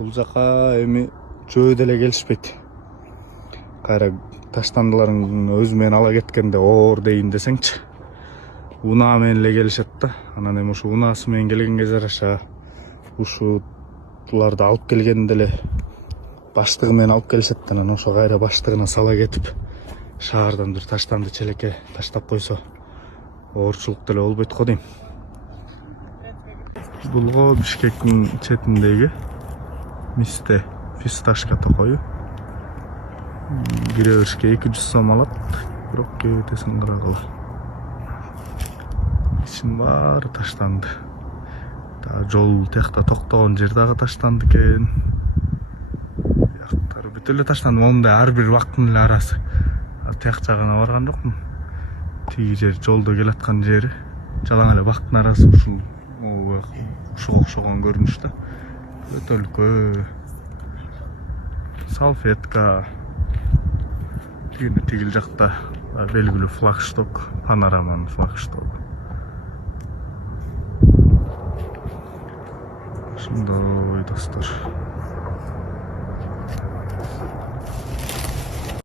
Бул жака эми жөө деле келишпейт. Кайра таштандыларың өзү менен ала кеткенде оор дейин десеңчи. Унаа менен эле келишет да. Анан эми ушу унаасы менен келгенге жараша ушуларды алып келгенде эле баштыгы менен алып келишет. Анан ошо кайра баштыгына сала кетип шаардан бир таштанды челекке таштап койсо оорчулук деле болбойт го дейм. Булго Бишкектин четиндеги Мисте фисташка токою. Кире беришке 200 сом алат, бирок кебетесин кырагыла. Ичинин баары таштанды. Жол тиякта токтогон жер дагы таштанды экен. Бияктары бүт эле таштанды. Монда ар бир бактын эле арасы. Тияк жагына барган жокмун. Тиги жер жолдо келаткан жери жалаң эле бактын арасы ушул ушуга окшогон көрүнүштө. Өтө үлкөө. Салфетка. Тигил жакта белгилүү флагшток, панораманын флагштогу. Ошондой достор.